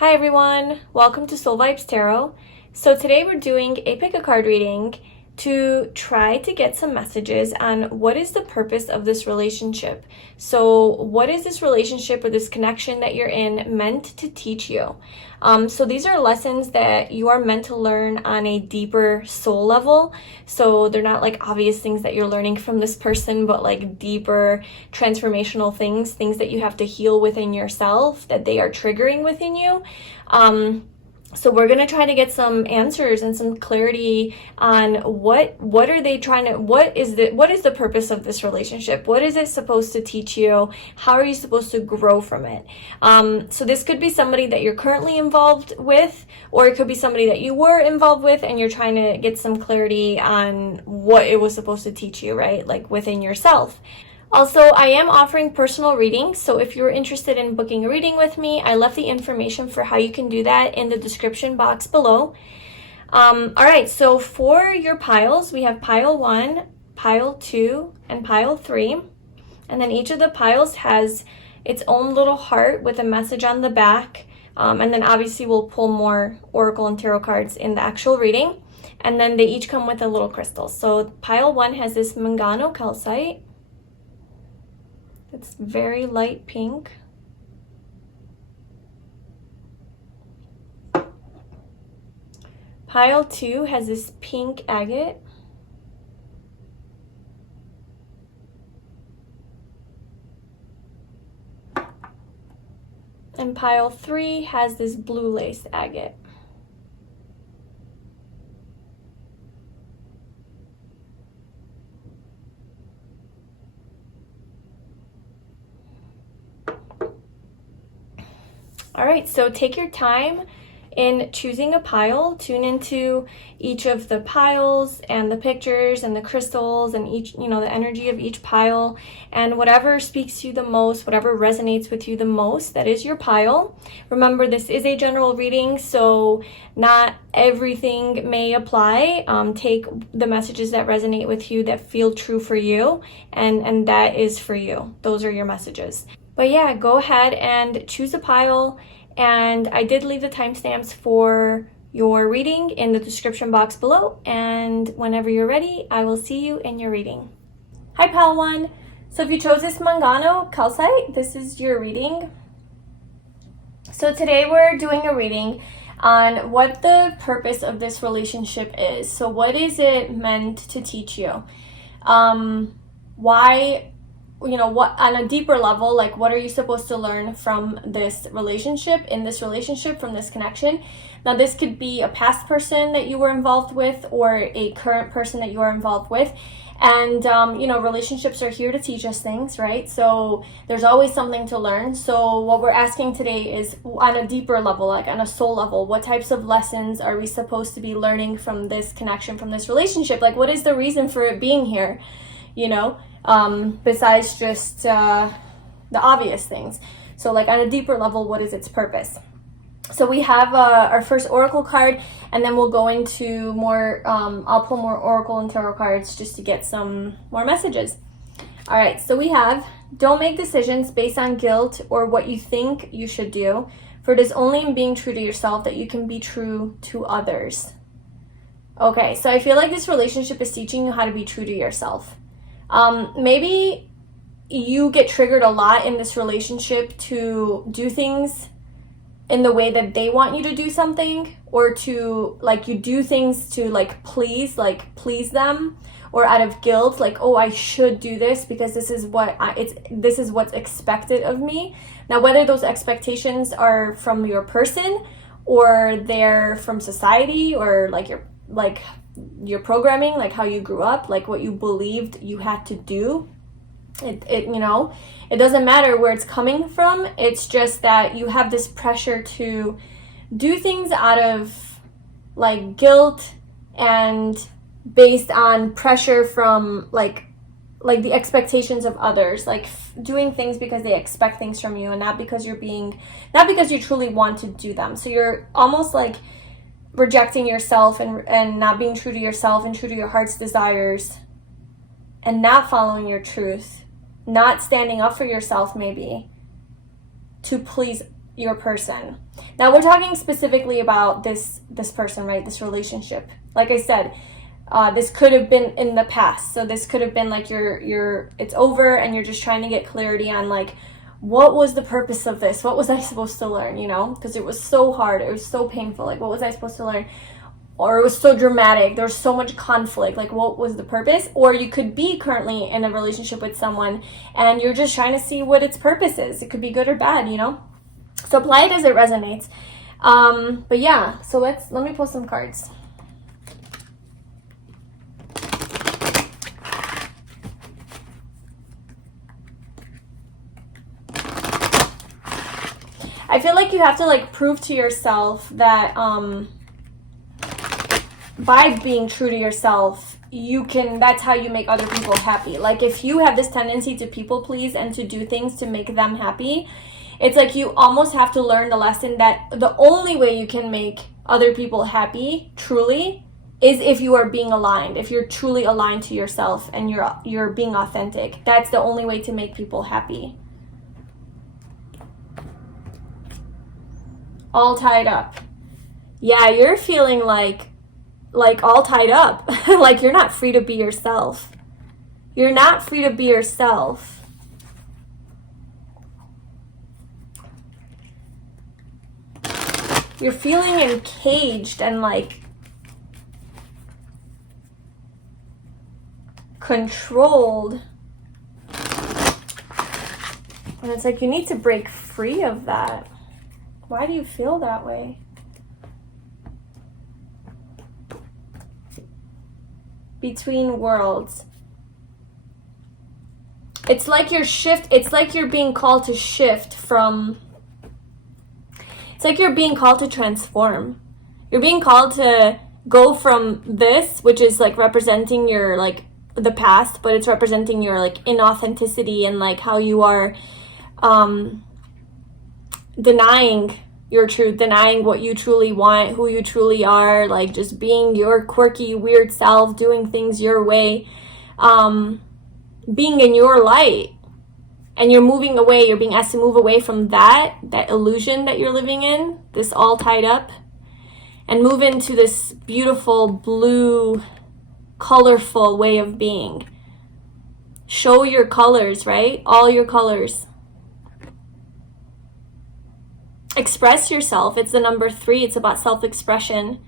Hi everyone, welcome to 𝗧𝗏𝗡𝗧𝗏𝗡 Tarot. So today we're doing a pick a card reading to try to get some messages on what is the purpose of this relationship. So what is this relationship or this connection that you're in meant to teach you? So these are lessons that you are meant to learn on a deeper soul level. So they're not like obvious things that you're learning from this person, but like deeper transformational things that you have to heal within yourself, that they are triggering within you. So we're going to try to get some answers and some clarity on what are they trying to, what is the purpose of this relationship? What is it supposed to teach you? How are you supposed to grow from it? So this could be somebody that you're currently involved with, or it could be somebody that you were involved with and you're trying to get some clarity on what it was supposed to teach you, right? Like within yourself. Also, I am offering personal readings, so if you're interested in booking a reading with me, I left the information for how you can do that in the description box below. Alright, so for your piles, we have pile 1, pile 2, and pile 3. And then each of the piles has its own little heart with a message on the back. And then obviously we'll pull more oracle and tarot cards in the actual reading. And then they each come with a little crystal. So pile 1 has this Mangano calcite. It's very light pink. Pile 2 has this pink agate. And pile 3 has this blue lace agate. All right, so take your time in choosing a pile. Tune into each of the piles and the pictures and the crystals and each, the energy of each pile, and whatever speaks to you the most, whatever resonates with you the most, that is your pile. Remember, this is a general reading, so not everything may apply. Take the messages that resonate with you, that feel true for you, and that is for you. Those are your messages. But yeah, go ahead and choose a pile, and I did leave the timestamps for your reading in the description box below, and whenever you're ready, I will see you in your reading. Hi pile 1. So if you chose this Mangano calcite, this is your reading. So today we're doing a reading on what the purpose of this relationship is. So what is it meant to teach you? Why, what on a deeper level, like what are you supposed to learn from this relationship, from this connection? Now this could be a past person that you were involved with or a current person that you are involved with. And, relationships are here to teach us things, right? So there's always something to learn. So what we're asking today is on a deeper level, like on a soul level, what types of lessons are we supposed to be learning from this connection, from this relationship? Like, what is the reason for it being here, besides just the obvious things? So like on a deeper level, what is its purpose? So we have our first oracle card, and then we'll go into more, I'll pull more oracle and tarot cards just to get some more messages. All right, so we have, don't make decisions based on guilt or what you think you should do, for it is only in being true to yourself that you can be true to others. Okay, so I feel like this relationship is teaching you how to be true to yourself. Maybe you get triggered a lot in this relationship to do things in the way that they want you to do something, or to you do things to please them, or out of guilt, oh, I should do this because this is what's expected of me. Now, whether those expectations are from your person or they're from society, or your programming, like how you grew up, like what you believed you had to do, it doesn't matter where it's coming from. It's just that you have this pressure to do things out of guilt and based on pressure from like the expectations of others, doing things because they expect things from you and not because you truly want to do them. So you're almost rejecting yourself and not being true to yourself and true to your heart's desires, and not following your truth, not standing up for yourself maybe to please your person. Now we're talking specifically about this person, right? This relationship. Like I said, this could have been in the past. So this could have been like it's over and you're just trying to get clarity on like, what was the purpose of this? What was I supposed to learn, you know? Because it was so hard. It was so painful. Like, what was I supposed to learn? Or it was so dramatic. There was so much conflict. Like, what was the purpose? Or you could be currently in a relationship with someone and you're just trying to see what its purpose is. It could be good or bad, you know? So apply it as it resonates. But yeah, so let me pull some cards. I feel like you have to like prove to yourself that by being true to yourself, that's how you make other people happy. Like if you have this tendency to people please and to do things to make them happy, it's like you almost have to learn the lesson that the only way you can make other people happy truly is if you are being aligned, if you're truly aligned to yourself and you're being authentic. That's the only way to make people happy. All tied up. Yeah, you're feeling like all tied up. Like you're not free to be yourself. You're not free to be yourself. You're feeling encaged and like controlled. And it's like you need to break free of that. Why do you feel that way? Between worlds. It's like you're being called to shift from, it's like you're being called to transform. You're being called to go from this, which is like representing your like the past, but it's representing your like inauthenticity and like how you are denying your truth, denying what you truly want, who you truly are, like just being your quirky, weird self, doing things your way, being in your light. And you're moving away, you're being asked to move away from that illusion that you're living in, this all tied up, and move into this beautiful, blue, colorful way of being. Show your colors, right? All your colors. Express yourself. It's the number 3. It's about self-expression.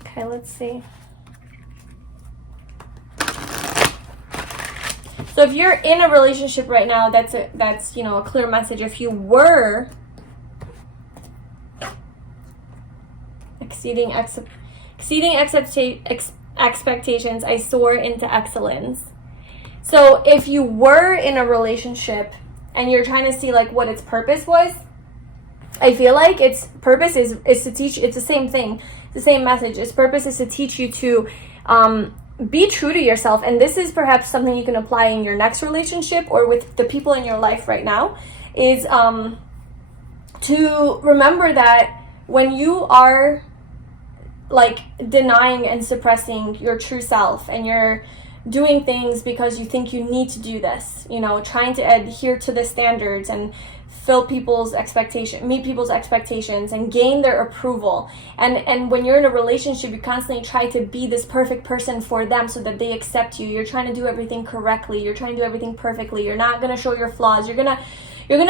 Okay, let's see. So if you're in a relationship right now, that's you know, a clear message. If you were exceeding expectations, I soar into excellence. So if you were in a relationship and you're trying to see like what its purpose was, I feel like its purpose is to teach. It's the same thing, the same message. Its purpose is to teach you to be true to yourself. And this is perhaps something you can apply in your next relationship or with the people in your life right now, is to remember that when you are like denying and suppressing your true self and you're doing things because you think you need to do this, you know, trying to adhere to the standards and meet people's expectations and gain their approval, and when you're in a relationship, you constantly try to be this perfect person for them so that they accept you. You're trying to do everything correctly, you're trying to do everything perfectly, you're not going to show your flaws, you're gonna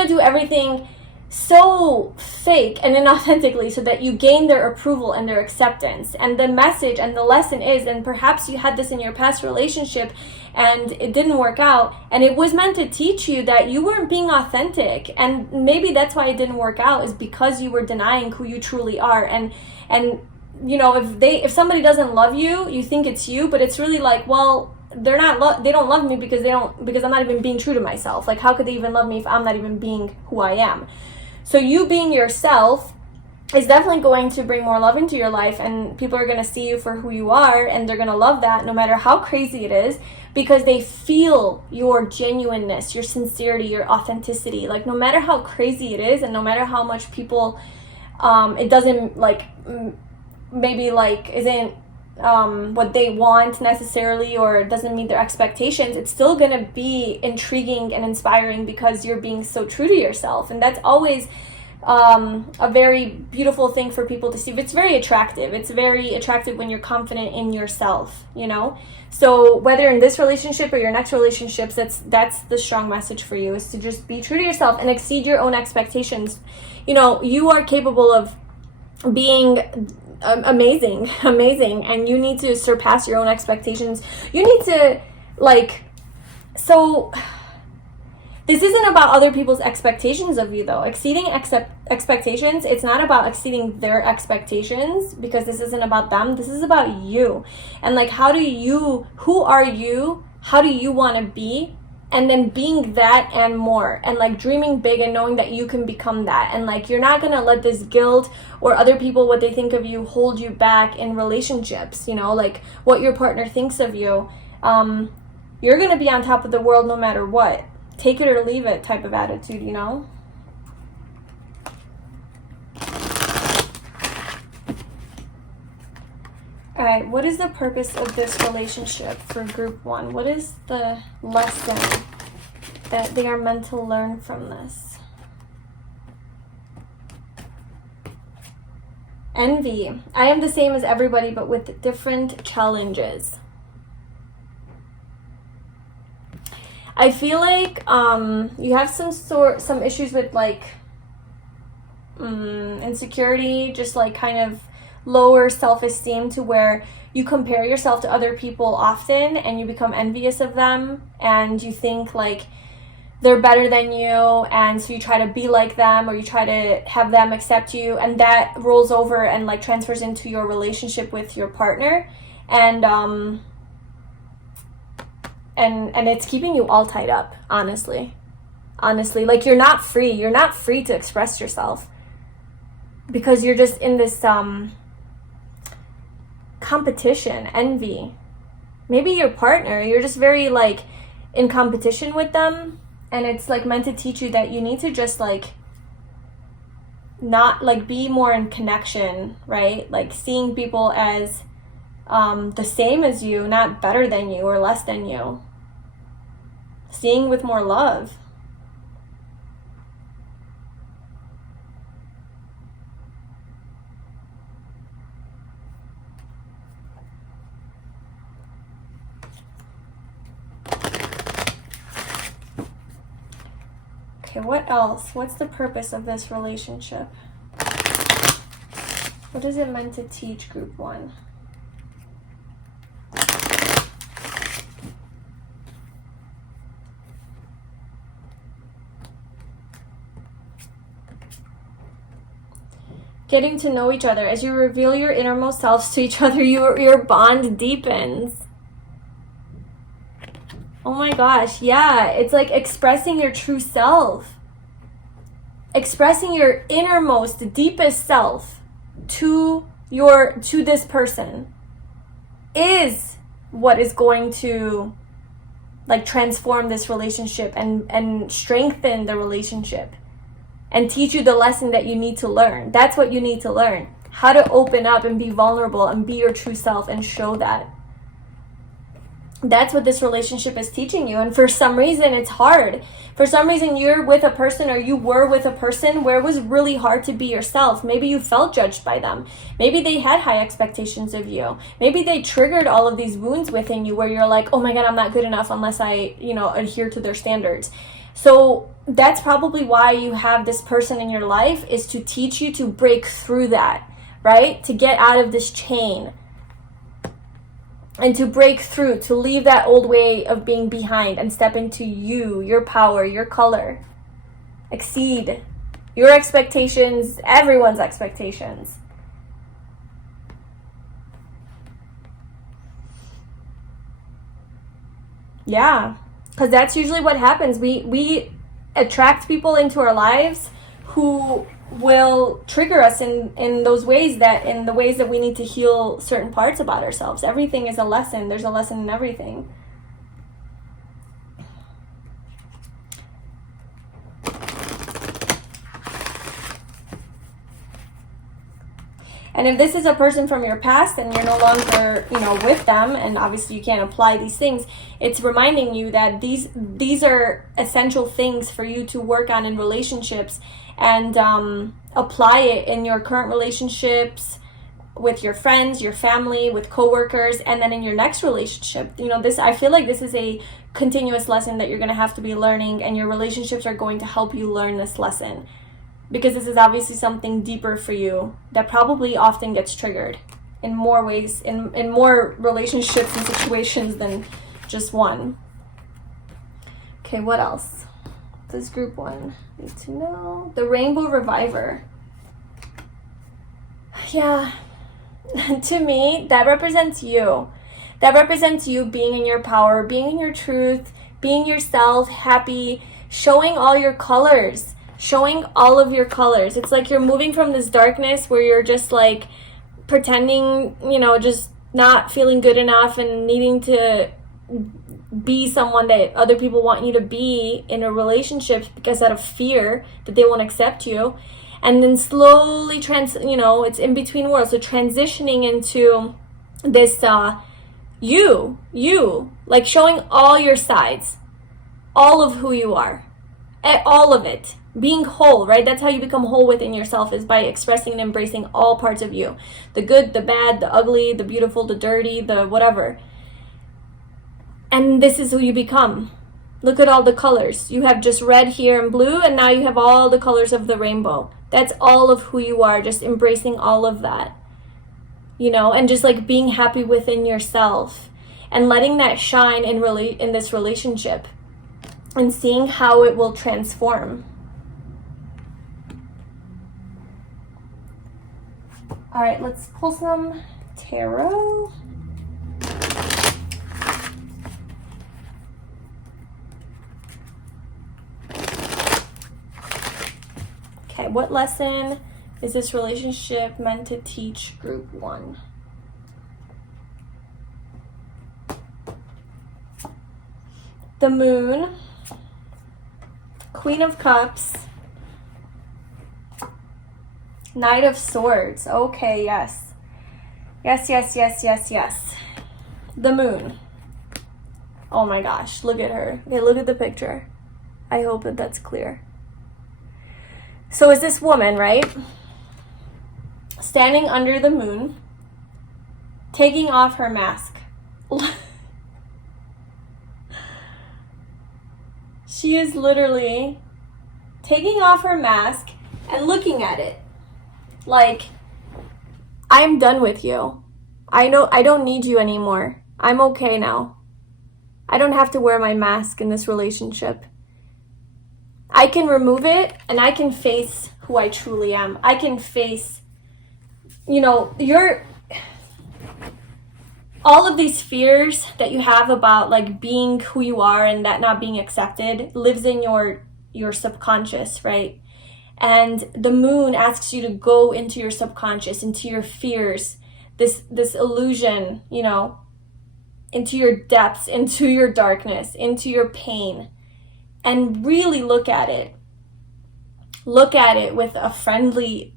do everything so fake and inauthentically so that you gain their approval and their acceptance. And the message and the lesson is, and perhaps you had this in your past relationship and it didn't work out, and it was meant to teach you that you weren't being authentic, and maybe that's why it didn't work out, is because you were denying who you truly are. And you know, if somebody doesn't love you, you think it's you, but it's really like, well, they don't love me because I'm not even being true to myself. Like, how could they even love me if I'm not even being who I am? So you being yourself is definitely going to bring more love into your life, and people are going to see you for who you are, and they're going to love that no matter how crazy it is, because they feel your genuineness, your sincerity, your authenticity. Like, no matter how crazy it is, and no matter how much people, it doesn't, like, maybe, like, isn't what they want necessarily, or doesn't meet their expectations, it's still going to be intriguing and inspiring because you're being so true to yourself. And that's always a very beautiful thing for people to see. It's very attractive. It's very attractive when you're confident in yourself, you know? So whether in this relationship or your next relationships, that's the strong message for you, is to just be true to yourself and exceed your own expectations. You know, you are capable of being amazing, and you need to surpass your own expectations. You need to, like, so this isn't about other people's expectations of you, though. Exceeding expectations, it's not about exceeding their expectations, because this isn't about them. This is about you. And, like, who are you? How do you want to be? And then being that and more, and, like, dreaming big and knowing that you can become that. And, like, you're not gonna let this guilt or other people, what they think of you, hold you back in relationships, you know, like what your partner thinks of you. You're gonna be on top of the world no matter what. Take it or leave it type of attitude, you know? All right, what is the purpose of this relationship for group 1? What is the lesson that they are meant to learn from this? Envy. I am the same as everybody, but with different challenges. I feel like you have some issues with, like, insecurity, just, like, kind of lower self-esteem, to where you compare yourself to other people often and you become envious of them, and you think, like, they're better than you, and so you try to be like them, or you try to have them accept you, and that rolls over and, like, transfers into your relationship with your partner, and it's keeping you all tied up, honestly, like, you're not free to express yourself, because you're just in this competition, envy. Maybe your partner, you're just very, like, in competition with them, and it's, like, meant to teach you that you need to just, like, not, like, be more in connection, right? Like, seeing people as the same as you, not better than you or less than you. Seeing with more love. Okay, what else? What's the purpose of this relationship? What is it meant to teach group 1? Getting to know each other. As you reveal your innermost selves to each other, your bond deepens. Oh my gosh, yeah. It's like expressing your true self. Expressing your innermost, deepest self to this person is what is going to, like, transform this relationship and strengthen the relationship. And teach you the lesson that you need to learn. That's what you need to learn. How to open up and be vulnerable and be your true self and show that. That's what this relationship is teaching you. And for some reason, it's hard. For some reason, you're with a person, or you were with a person where it was really hard to be yourself. Maybe you felt judged by them. Maybe they had high expectations of you. Maybe they triggered all of these wounds within you where you're like, oh my God, I'm not good enough unless I, adhere to their standards. So that's probably why you have this person in your life, is to teach you to break through that, right? To get out of this chain and to break through, to leave that old way of being behind and step into you, your power, your color. Exceed your expectations, everyone's expectations. Yeah. Because that's usually what happens. We attract people into our lives who will trigger us in those ways in the ways that we need to heal certain parts about ourselves. Everything is a lesson. There's a lesson in everything. And if this is a person from your past and you're no longer, with them, and obviously you can't apply these things, it's reminding you that these are essential things for you to work on in relationships and apply it in your current relationships with your friends, your family, with coworkers, and then in your next relationship. I feel like this is a continuous lesson that you're going to have to be learning, and your relationships are going to help you learn this lesson. Because this is obviously something deeper for you that probably often gets triggered in more ways, in more relationships and situations than just one. Okay, what else does group 1 need to know? The Rainbow Reviver. Yeah, to me, that represents you. That represents you being in your power, being in your truth, being yourself, happy, showing all your colors. Showing all of your colors. It's like you're moving from this darkness where you're just like pretending, just not feeling good enough and needing to be someone that other people want you to be in a relationship because out of fear that they won't accept you. And then slowly it's in between worlds. So transitioning into this you, like showing all your sides, all of who you are, all of it. Being whole, right? That's how you become whole within yourself, is by expressing and embracing all parts of you. The good, the bad, the ugly, the beautiful, the dirty, the whatever. And this is who you become. Look at all the colors. You have just red here and blue, and now you have all the colors of the rainbow. That's all of who you are, just embracing all of that. And just like being happy within yourself and letting that shine in this relationship and seeing how it will transform. All right, let's pull some tarot. Okay, what lesson is this relationship meant to teach group 1? The Moon, Queen of Cups, Knight of Swords. Okay, yes. Yes. The Moon. Oh my gosh, look at her. Okay, look at the picture. I hope that that's clear. So is this woman, right? Standing under the moon, taking off her mask. She is literally taking off her mask and looking at it. Like, I'm done with you. I know I don't need you anymore. I'm okay now. I don't have to wear my mask in this relationship. I can remove it and I can face who I truly am. I can face, all of these fears that you have about like being who you are and that not being accepted lives in your subconscious, right? And the moon asks you to go into your subconscious, into your fears, this illusion, into your depths, into your darkness, into your pain, and really look at it. Look at it with a friendly,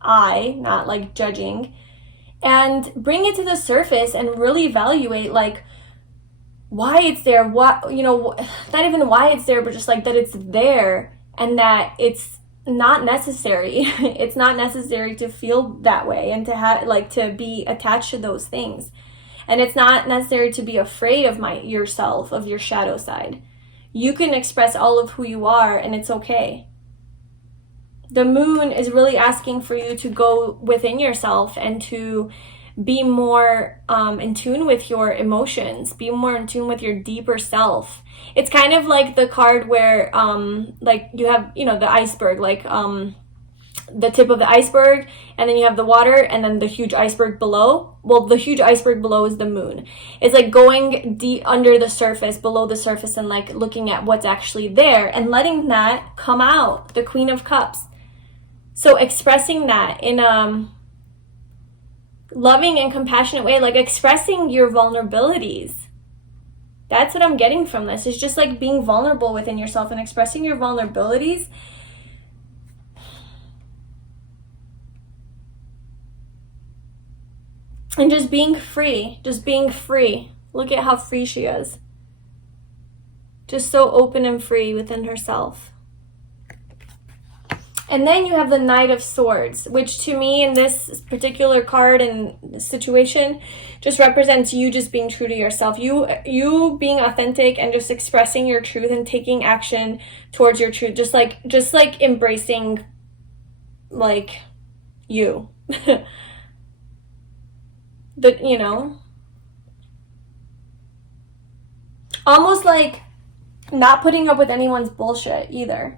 eye, not like judging, and bring it to the surface and really evaluate like why it's there, not even why it's there, but just like that it's there. And that it's not necessary. It's not necessary to feel that way and to have to be attached to those things. And it's not necessary to be afraid of yourself, of your shadow side. You can express all of who you are and it's okay. The moon is really asking for you to go within yourself and to be more in tune with your emotions, be more in tune with your deeper self. It's kind of like the card where you have, the iceberg, the tip of the iceberg, and then you have the water and then the huge iceberg below. Well, the huge iceberg below is the moon. It's like going deep under the surface, below the surface, and like looking at what's actually there and letting that come out. The Queen of Cups. So expressing that in a loving and compassionate way, like expressing your vulnerabilities. That's what I'm getting from this. It's just like being vulnerable within yourself and expressing your vulnerabilities. And just being free. Just being free. Look at how free she is. Just so open and free within herself. And then you have the Knight of Swords, which to me in this particular card and situation just represents you just being true to yourself. You being authentic and just expressing your truth and taking action towards your truth. Just like embracing like you. But you know, almost like not putting up with anyone's bullshit either.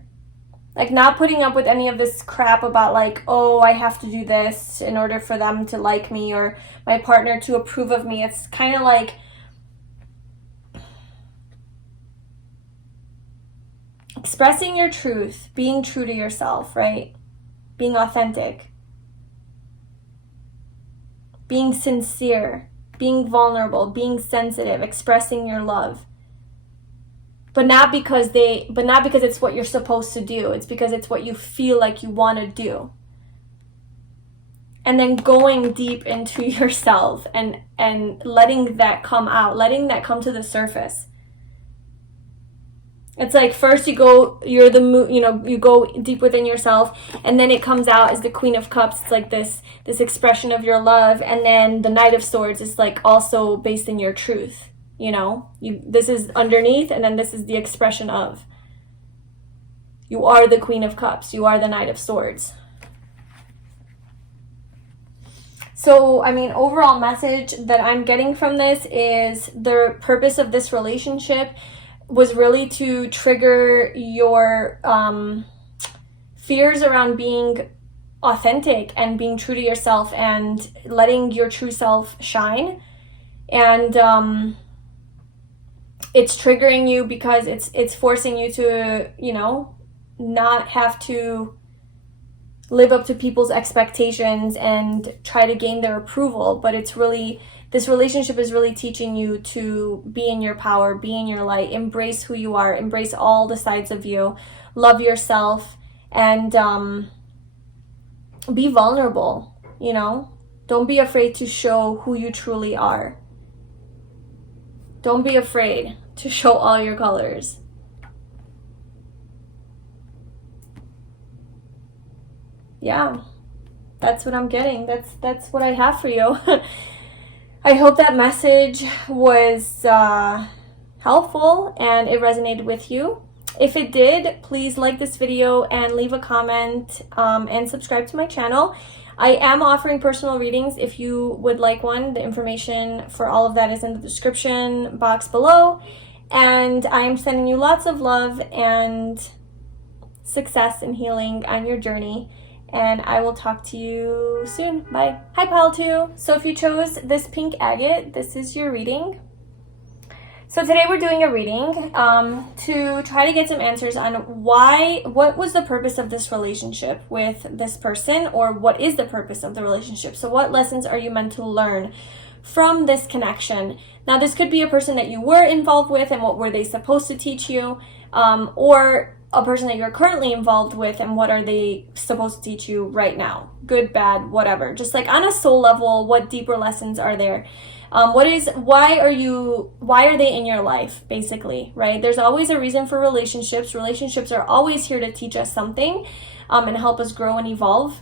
Like not putting up with any of this crap about like, oh, I have to do this in order for them to like me or my partner to approve of me. It's kind of like expressing your truth, being true to yourself, right? Being authentic, being sincere, being vulnerable, being sensitive, expressing your love. But not because it's what you're supposed to do. It's because it's what you feel like you want to do. And then going deep into yourself and letting that come out, letting that come to the surface. It's like first you go deep within yourself, and then it comes out as the Queen of Cups. It's like this expression of your love, and then the Knight of Swords is like also based in your truth. You know, this is underneath, and then this is the expression of. You are the Queen of Cups. You are the Knight of Swords. So, I mean, overall message that I'm getting from this is the purpose of this relationship was really to trigger your fears around being authentic and being true to yourself and letting your true self shine. And it's triggering you because it's forcing you to, you know, not have to live up to people's expectations and try to gain their approval. But it's really, this relationship is really teaching you to be in your power, be in your light, embrace who you are, embrace all the sides of you, love yourself, and be vulnerable, you know? Don't be afraid to show who you truly are. Don't be afraid to show all your colors. Yeah, that's what I'm getting. That's what I have for you. I hope that message was helpful and it resonated with you. If it did, please like this video and leave a comment and subscribe to my channel. I am offering personal readings if you would like one. The information for all of that is in the description box below. And I am sending you lots of love and success and healing on your journey. And I will talk to you soon. Bye. Hi, Pile 2. So if you chose this pink agate, this is your reading. So today we're doing a reading to try to get some answers on what was the purpose of this relationship with this person, or what is the purpose of the relationship? So what lessons are you meant to learn from this connection? Now, this could be a person that you were involved with and what were they supposed to teach you, or a person that you're currently involved with and what are they supposed to teach you right now? Good, bad, whatever. Just like on a soul level, what deeper lessons are there? Why are they in your life, basically, right? There's always a reason for relationships. Relationships are always here to teach us something and help us grow and evolve.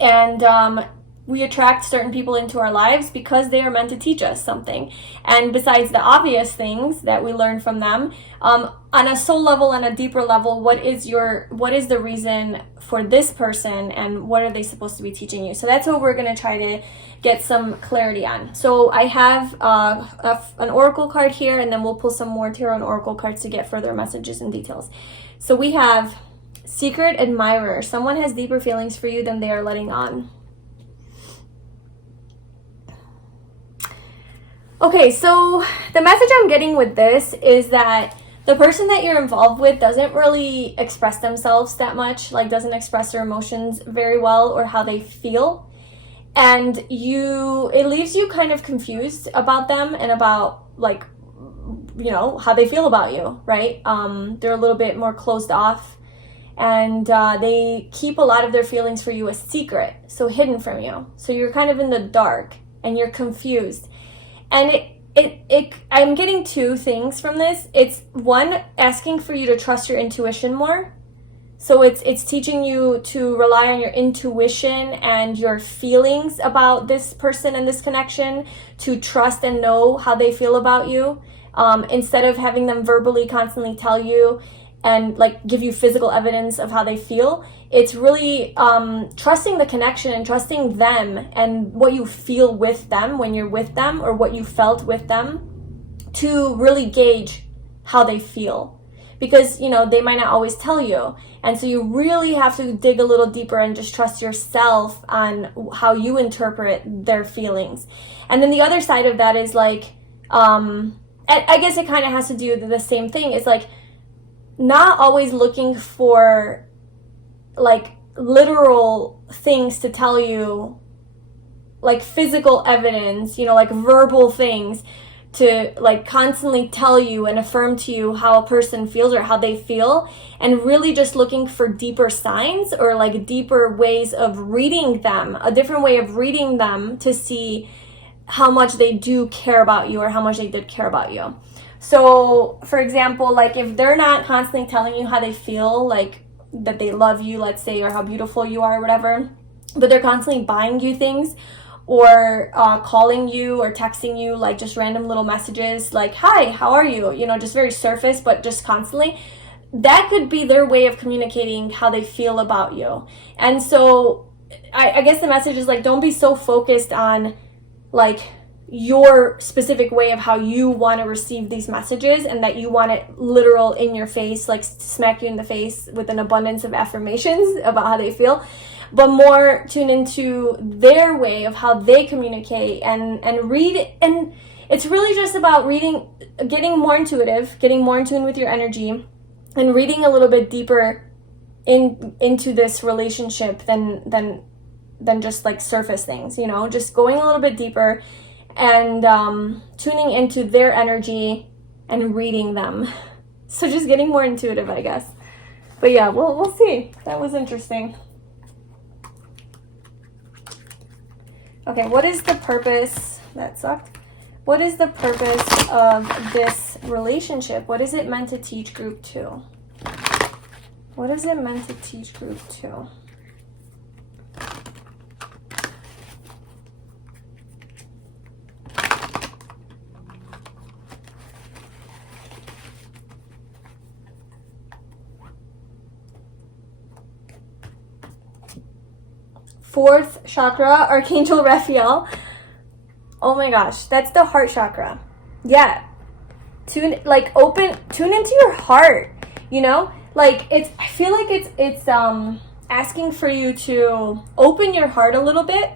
And we attract certain people into our lives because they are meant to teach us something. And besides the obvious things that we learn from them, on a soul level and a deeper level, what is the reason for this person and what are they supposed to be teaching you? So that's what we're going to try to get some clarity on. So I have an oracle card here, and then we'll pull some more tarot and oracle cards to get further messages and details. So we have Secret Admirer. Someone has deeper feelings for you than they are letting on. Okay, so the message I'm getting with this is that the person that you're involved with doesn't really express themselves that much, like doesn't express their emotions very well or how they feel. And it leaves you kind of confused about them and about like, you know, how they feel about you, right? They're a little bit more closed off, and they keep a lot of their feelings for you a secret, so hidden from you. So you're kind of in the dark and you're confused. And I'm getting two things from this. It's one, asking for you to trust your intuition more. So it's teaching you to rely on your intuition and your feelings about this person and this connection, to trust and know how they feel about you, instead of having them verbally constantly tell you and like give you physical evidence of how they feel. It's really trusting the connection and trusting them and what you feel with them when you're with them, or what you felt with them, to really gauge how they feel. Because, you know, they might not always tell you. And so you really have to dig a little deeper and just trust yourself on how you interpret their feelings. And then the other side of that is like, I guess it kind of has to do with the same thing. It's like not always looking for like literal things to tell you, like physical evidence, you know, like verbal things to like constantly tell you and affirm to you how a person feels or how they feel, and really just looking for deeper signs or like deeper ways of reading them, a different way of reading them to see how much they do care about you or how much they did care about you. So for example, like if they're not constantly telling you how they feel, like that they love you, let's say, or how beautiful you are or whatever, but they're constantly buying you things, or calling you or texting you like just random little messages like, hi, how are you? You know, just very surface, but just constantly. That could be their way of communicating how they feel about you. And so I guess the message is like, don't be so focused on like your specific way of how you want to receive these messages, and that you want it literal in your face, like smack you in the face with an abundance of affirmations about how they feel, but more tune into their way of how they communicate and read. And it's really just about reading, getting more intuitive, getting more in tune with your energy, and reading a little bit deeper into this relationship than just like surface things, you know, just going a little bit deeper and tuning into their energy and reading them. So just getting more intuitive, I guess. But yeah, we'll see. That was interesting. Okay, what is the purpose? That sucked. What is the purpose of this relationship? What is it meant to teach group 2? What is it meant to teach group 2? Fourth chakra, Archangel Raphael. Oh my gosh, that's the heart chakra. Yeah. Tune into your heart, you know? Like I feel like it's asking for you to open your heart a little bit.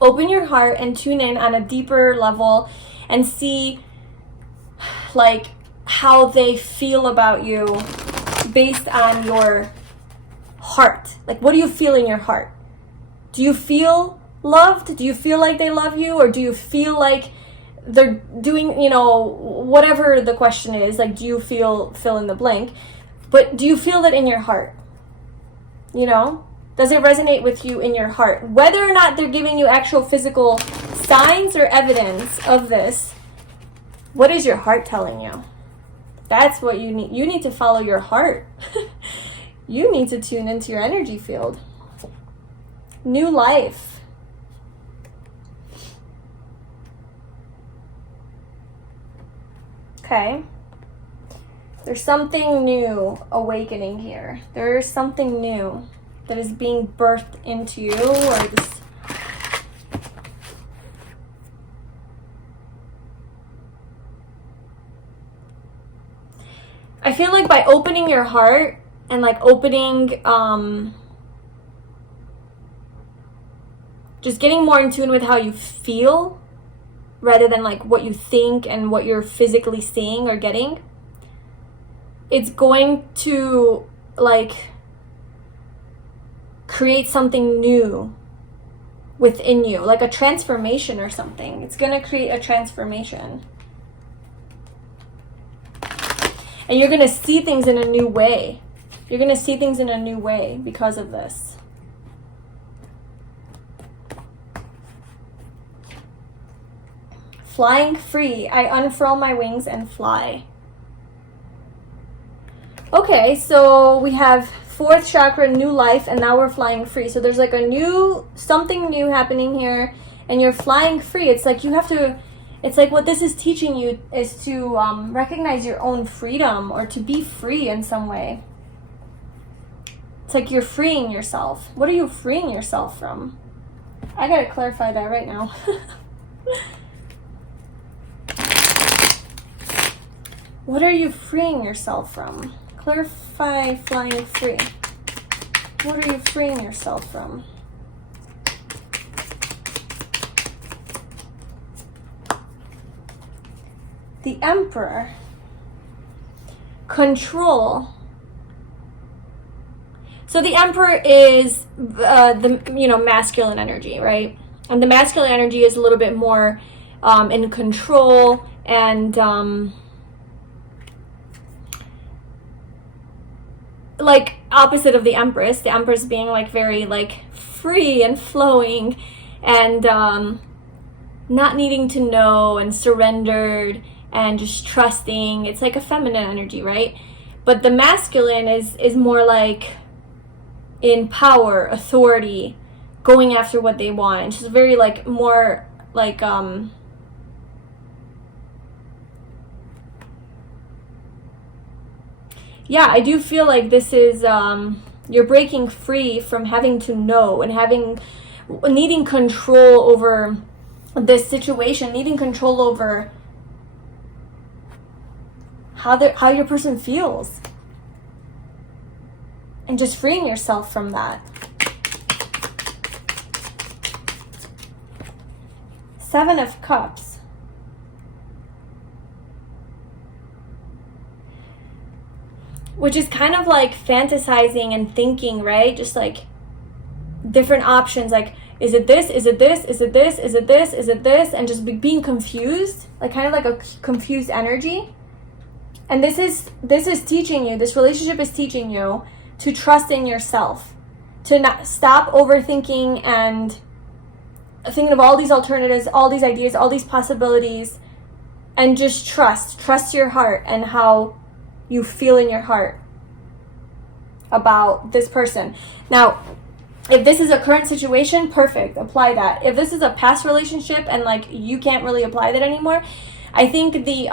Open your heart and tune in on a deeper level and see like how they feel about you based on your heart. Like, what do you feel in your heart? Do you feel loved? Do you feel like they love you? Or do you feel like they're doing, you know, whatever the question is, like, do you feel, fill in the blank, but do you feel that in your heart? You know, does it resonate with you in your heart? Whether or not they're giving you actual physical signs or evidence of this, what is your heart telling you? That's what you need. You need to follow your heart. You need to tune into your energy field. New life. Okay. There's something new awakening here. There's something new that is being birthed into you, or this. I feel like by opening your heart and like opening, just getting more in tune with how you feel rather than like what you think and what you're physically seeing or getting. it's going to like create something new within you, like a transformation or something. It's going to create a transformation. And you're going to see things in a new way. You're going to see things in a new way because of this. Flying free. I unfurl my wings and fly. Okay, so we have 4th chakra, new life, and now we're flying free. So there's like a new, something new happening here, and you're flying free. It's like you have to, it's like what this is teaching you is to recognize your own freedom, or to be free in some way. It's like you're freeing yourself. What are you freeing yourself from? I gotta clarify that right now. What are you freeing yourself from? Clarify flying free. What are you freeing yourself from? The Emperor. Control. So the Emperor is the masculine energy, right? And the masculine energy is a little bit more in control and like opposite of the Empress. The Empress being like very like free and flowing and not needing to know and surrendered and just trusting. It's like a feminine energy, right? But the masculine is more like in power, authority, going after what they want. And she's very like more like yeah, I do feel like this is you're breaking free from having to know and needing control over this situation, needing control over how your person feels, and just freeing yourself from that. 7 of Cups. Which is kind of like fantasizing and thinking, right? Just like different options, like, is it this, is it this, is it this, is it this, is it this, and just being confused, like kind of like a confused energy. And this is teaching you, this relationship is teaching you to trust in yourself, to not stop overthinking and thinking of all these alternatives, all these ideas, all these possibilities, and just trust your heart and how you feel in your heart about this person. Now, if this is a current situation, perfect, apply that. If this is a past relationship and like you can't really apply that anymore, I think the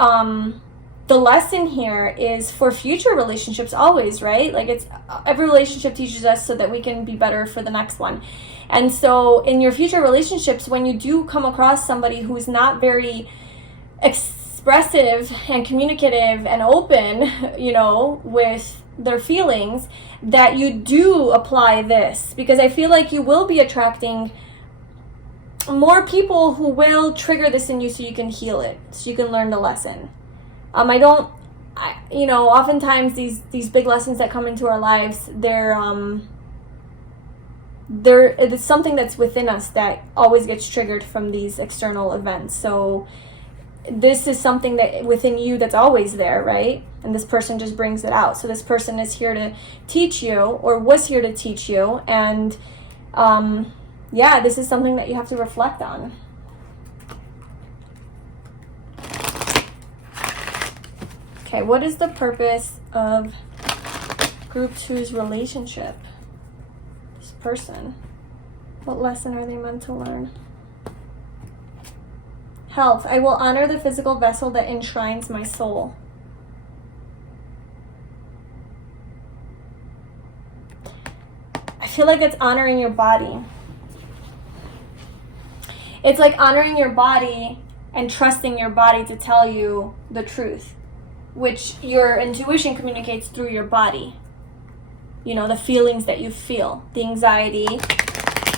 lesson here is for future relationships always, right? Like it's every relationship teaches us so that we can be better for the next one. And so in your future relationships, when you do come across somebody who's not very expressive and communicative and open, with their feelings, that you do apply this, because I feel like you will be attracting more people who will trigger this in you so you can heal it, so you can learn the lesson. Oftentimes these big lessons that come into our lives, it's something that's within us that always gets triggered from these external events. So this is something that within you that's always there, right? And this person just brings it out. So this person is here to teach you, or was here to teach you. And this is something that you have to reflect on. Okay, what is the purpose of group 2's relationship? This person. What lesson are they meant to learn? Health. I will honor the physical vessel that enshrines my soul. I feel like it's honoring your body. It's like honoring your body and trusting your body to tell you the truth, which your intuition communicates through your body. The feelings that you feel, the anxiety,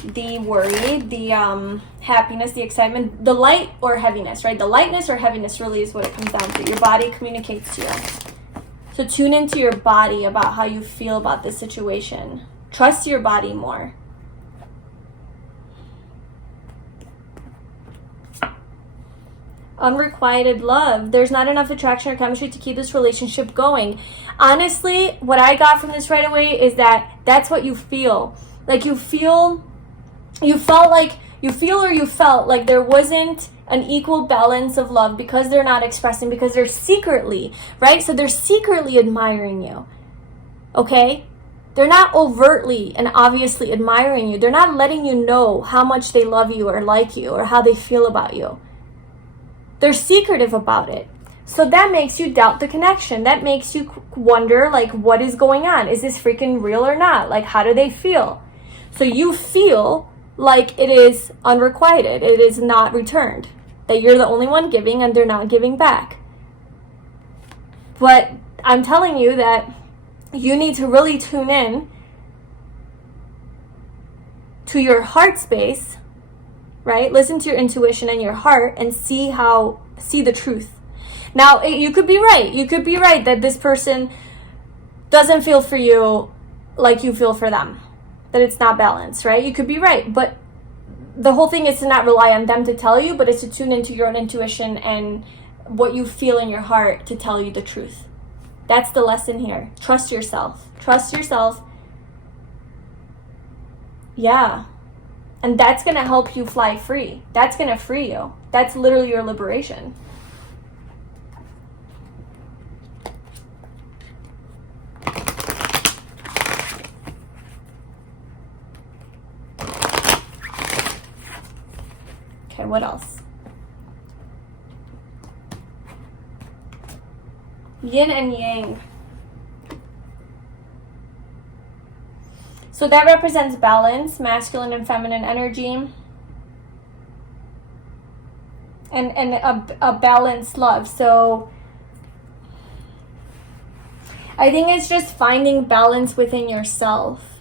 the worry, the happiness, the excitement, the light or heaviness, right? The lightness or heaviness really is what it comes down to. Your body communicates to you. So tune into your body about how you feel about this situation. Trust your body more. Unrequited love. There's not enough attraction or chemistry to keep this relationship going. Honestly, what I got from this right away is that that's what you feel. Like you felt like there wasn't an equal balance of love because they're not expressing, because they're secretly, right? So they're secretly admiring you, okay? They're not overtly and obviously admiring you. They're not letting you know how much they love you or like you or how they feel about you. They're secretive about it. So that makes you doubt the connection. That makes you wonder, like, what is going on? Is this freaking real or not? Like, how do they feel? So you feel like it is unrequited. It is not returned. That you're the only one giving and they're not giving back. But I'm telling you that you need to really tune in to your heart space, right? Listen to your intuition and your heart and see the truth. Now, you could be right. You could be right that this person doesn't feel for you like you feel for them. That it's not balanced, right? You could be right. But the whole thing is to not rely on them to tell you, but it's to tune into your own intuition and what you feel in your heart to tell you the truth. That's the lesson here. Trust yourself. Trust yourself. Yeah. And that's going to help you fly free. That's going to free you. That's literally your liberation. Okay, what else? Yin and yang. So that represents balance, masculine and feminine energy, and a balanced love. So I think it's just finding balance within yourself.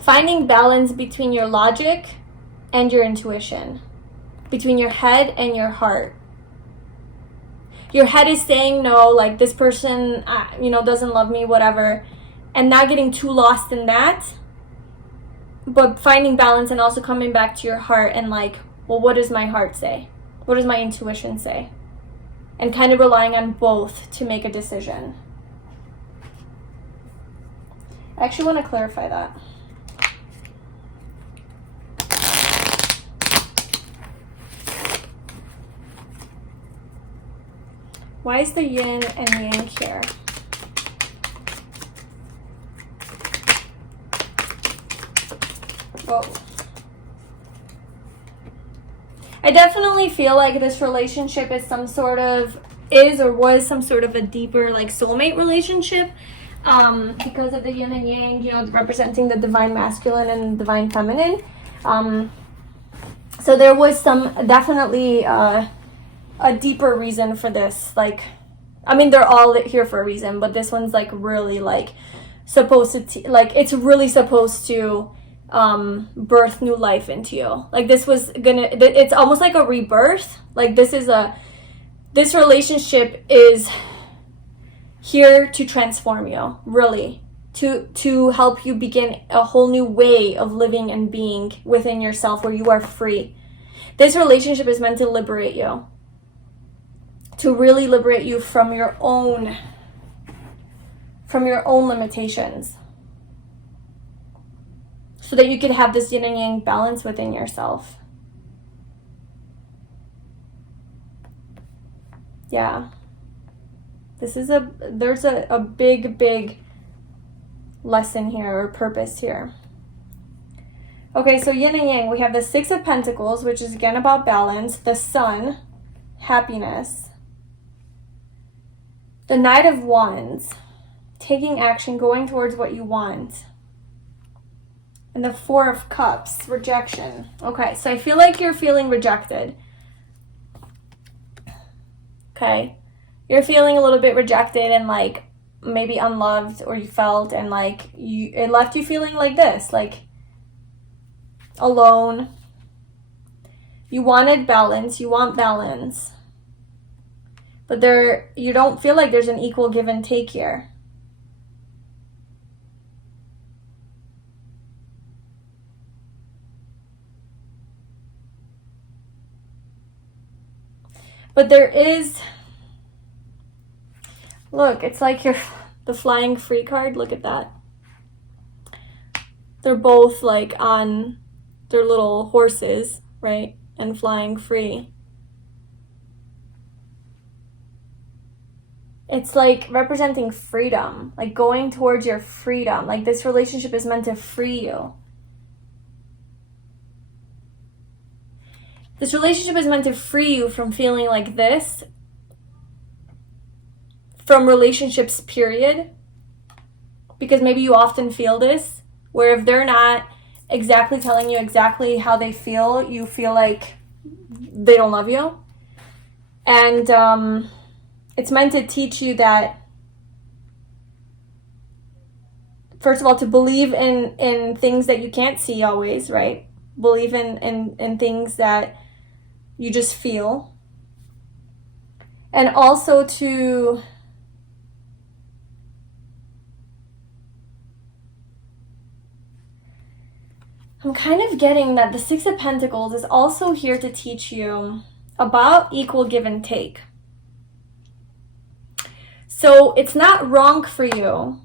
Finding balance between your logic and your intuition, between your head and your heart. Your head is saying no, like this person, doesn't love me, whatever, and not getting too lost in that, but finding balance and also coming back to your heart and like, well, what does my heart say? What does my intuition say? And kind of relying on both to make a decision. I actually want to clarify that. Why is the yin and yang here? Whoa. I definitely feel like this relationship is was some sort of a deeper like soulmate relationship, because of the yin and yang, representing the divine masculine and divine feminine. So there was definitely a deeper reason for this. Like, I mean, they're all here for a reason, but this one's like really like supposed to it's really supposed to birth new life into you. Like this was it's almost like a rebirth. Like this relationship is here to transform you, really, to help you begin a whole new way of living and being within yourself where you are free. This relationship is meant to liberate you, to really liberate you from your own limitations, so that you could have this yin and yang balance within yourself. Yeah. There's a big lesson here, or purpose here. Okay, so yin and yang, we have the Six of Pentacles, which is again about balance, the Sun, happiness, the Knight of Wands, taking action, going towards what you want, and the Four of Cups, rejection. Okay, so I feel like you're feeling rejected. Okay, you're feeling a little bit rejected and like maybe unloved, or you felt, and like it left you feeling like this, like alone. You wanted balance, you want balance, But you don't feel like there's an equal give and take here. But there is, look, it's like the flying free card. Look at that. They're both like on their little horses, right? And flying free. It's like representing freedom, like going towards your freedom. Like this relationship is meant to free you. This relationship is meant to free you from feeling like this, from relationships, period. Because maybe you often feel this, where if they're not exactly telling you exactly how they feel, you feel like they don't love you. And it's meant to teach you that, first of all, to believe in things that you can't see always, right? Believe in things that you just feel. And also to I'm kind of getting that the Six of Pentacles is also here to teach you about equal give and take. So it's not wrong for you.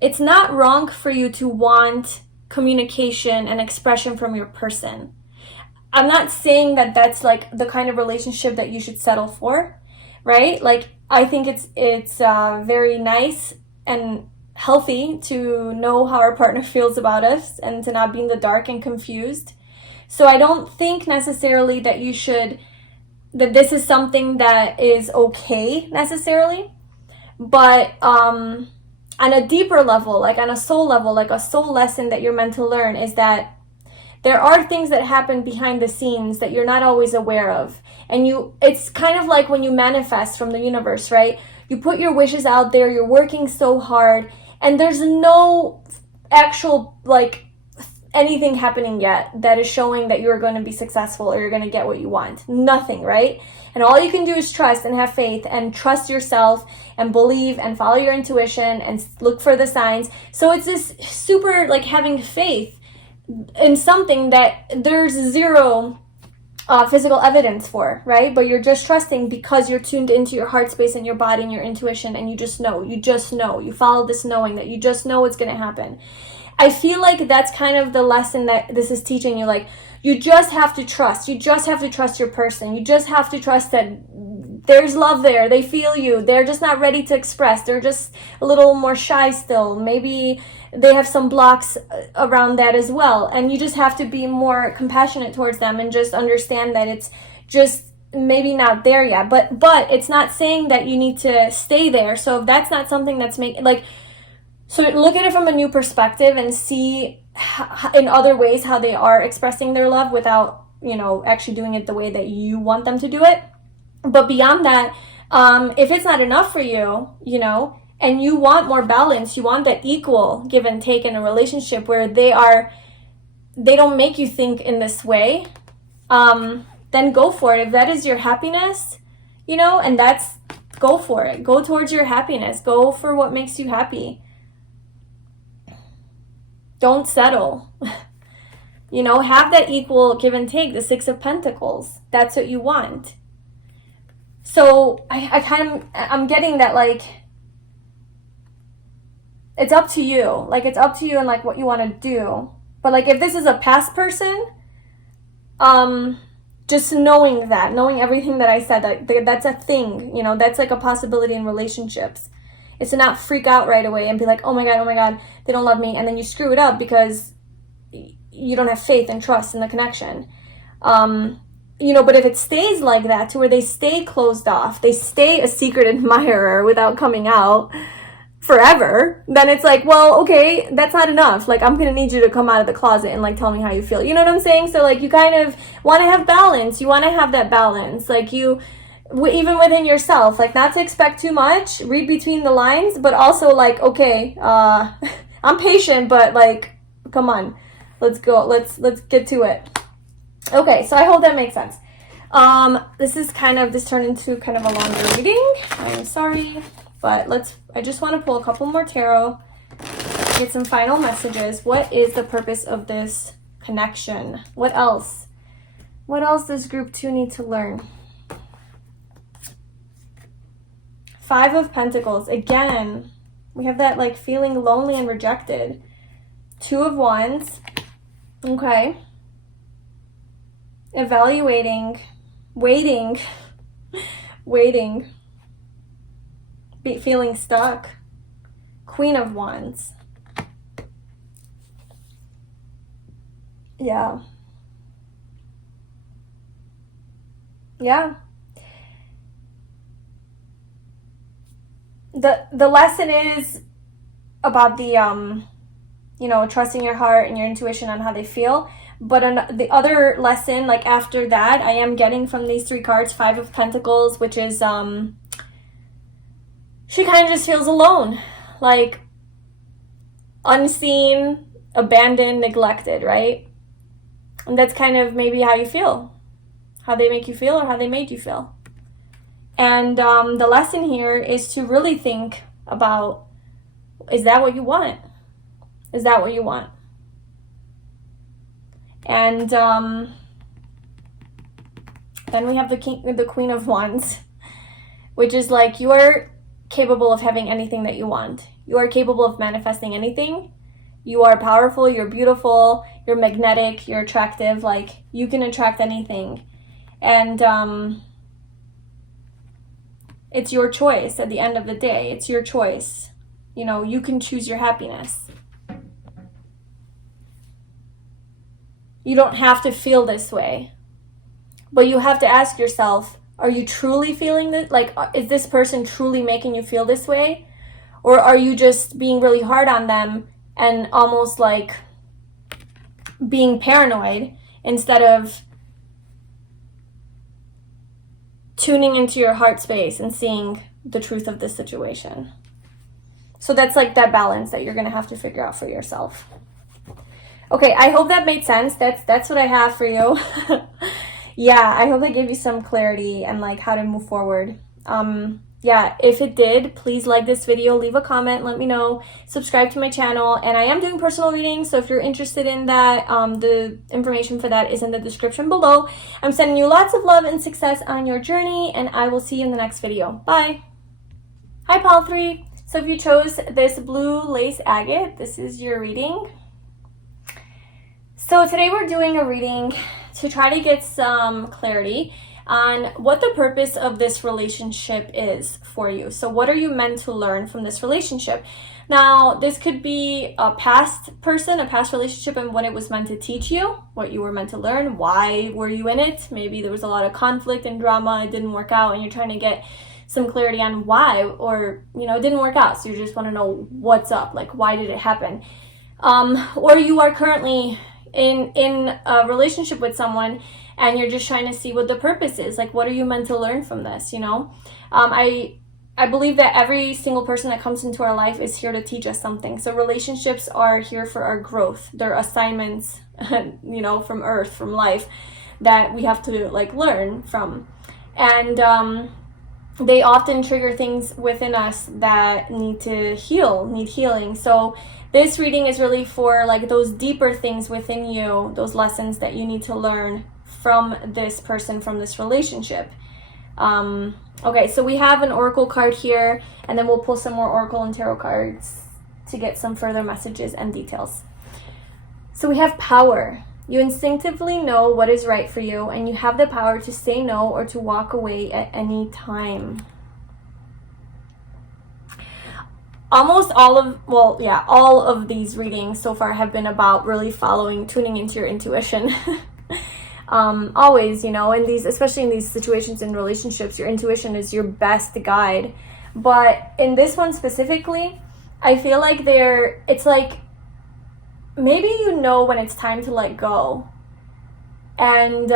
It's not wrong for you to want communication and expression from your person. I'm not saying that that's like the kind of relationship that you should settle for, right? Like, I think it's very nice and healthy to know how our partner feels about us and to not be in the dark and confused. So I don't think necessarily that that this is something that is okay necessarily, but on a deeper level, like on a soul level, like a soul lesson that you're meant to learn is that there are things that happen behind the scenes that you're not always aware of. And it's kind of like when you manifest from the universe, right? You put your wishes out there, you're working so hard, and there's no actual, like, anything happening yet that is showing that you're going to be successful or you're going to get what you want. Nothing, right? And all you can do is trust and have faith and trust yourself and believe and follow your intuition and look for the signs. So it's this super, like, having faith in something that there's zero physical evidence for, right? But you're just trusting because you're tuned into your heart space and your body and your intuition, and you just know, you follow this knowing that you just know what's going to happen. I feel like that's kind of the lesson that this is teaching you. Like, you just have to trust. You just have to trust your person. You just have to trust that there's love there. They feel you. They're just not ready to express. They're just a little more shy still. Maybe they have some blocks around that as well. And you just have to be more compassionate towards them and just understand that it's just maybe not there yet. But it's not saying that you need to stay there. So if that's not something that's so look at it from a new perspective and see in other ways how they are expressing their love without, actually doing it the way that you want them to do it. But beyond that, if it's not enough for you, and you want more balance, you want that equal give and take in a relationship where they don't make you think in this way, then go for it. If that is your happiness, and go for it. Go towards your happiness. Go for what makes you happy. Don't settle. Have that equal give and take, the Six of Pentacles. That's what you want. So I'm getting that, like, it's up to you. Like, it's up to you and, like, what you want to do. But, like, if this is a past person, just knowing everything that I said, that's a thing, that's like a possibility in relationships. It's to not freak out right away and be like, oh my God, they don't love me. And then you screw it up because you don't have faith and trust in the connection. But if it stays like that, to where they stay closed off, they stay a secret admirer without coming out forever, then it's like, well, okay, that's not enough. Like, I'm going to need you to come out of the closet and, like, tell me how you feel. You know what I'm saying? So, like, you kind of want to have balance. You want to have that balance. Like, even within yourself, like, not to expect too much, read between the lines, but also, like, okay, I'm patient, but, like, come on, let's go, let's get to it. Okay, so I hope that makes sense. This turned into kind of a longer reading. I'm sorry, but I just want to pull a couple more tarot, get some final messages. What is the purpose of this connection? What else? What else does group 2 need to learn? 5 of Pentacles. Again, we have that like feeling lonely and rejected. 2 of Wands. Okay. Evaluating, waiting, feeling stuck. Queen of Wands. Yeah. The lesson is about the trusting your heart and your intuition on how they feel. But the other lesson, like after that, I am getting from these 3 cards, 5 of Pentacles, which is she kind of just feels alone, like unseen, abandoned, neglected, right? And that's kind of maybe how you feel, how they make you feel, or how they made you feel. And the lesson here is to really think about, is that what you want? Is that what you want? And then we have the Queen of Wands, which is like, you are capable of having anything that you want. You are capable of manifesting anything. You are powerful, you're beautiful, you're magnetic, you're attractive, like you can attract anything. And it's your choice at the end of the day. It's your choice. You can choose your happiness. You don't have to feel this way, but you have to ask yourself, are you truly feeling this? Like, is this person truly making you feel this way? Or are you just being really hard on them and almost like being paranoid instead of tuning into your heart space and seeing the truth of this situation? So that's like that balance that you're going to have to figure out for yourself. Okay, I hope that made sense. That's what I have for you. Yeah, I hope that gave you some clarity and like how to move forward. Yeah, if it did, please like this video, leave a comment, let me know, subscribe to my channel, and I am doing personal readings, so if you're interested in that, the information for that is in the description below. I'm sending you lots of love and success on your journey, and I will see you in the next video. Bye! Hi, Pal 3. So if you chose this blue lace agate, this is your reading. So today we're doing a reading to try to get some clarity on what the purpose of this relationship is for you. So what are you meant to learn from this relationship? Now, this could be a past person, a past relationship, and what it was meant to teach you, what you were meant to learn, why were you in it? Maybe there was a lot of conflict and drama, it didn't work out, and you're trying to get some clarity on why, or, it didn't work out, so you just want to know what's up, like why did it happen? Or you are currently in a relationship with someone and you're just trying to see what the purpose is, like what are you meant to learn from this? I believe that every single person that comes into our life is here to teach us something. So relationships are here for our growth. They're assignments from earth, from life, that we have to like learn from. And they often trigger things within us that need healing. So this reading is really for like those deeper things within you, those lessons that you need to learn from this person, from this relationship. Okay, so we have an oracle card here, and then we'll pull some more oracle and tarot cards to get some further messages and details. So we have power. You instinctively know what is right for you, and you have the power to say no or to walk away at any time. Almost all of these readings so far have been about really tuning into your intuition. Always, especially in these situations in relationships, your intuition is your best guide. But in this one specifically, I feel like it's like, maybe when it's time to let go, and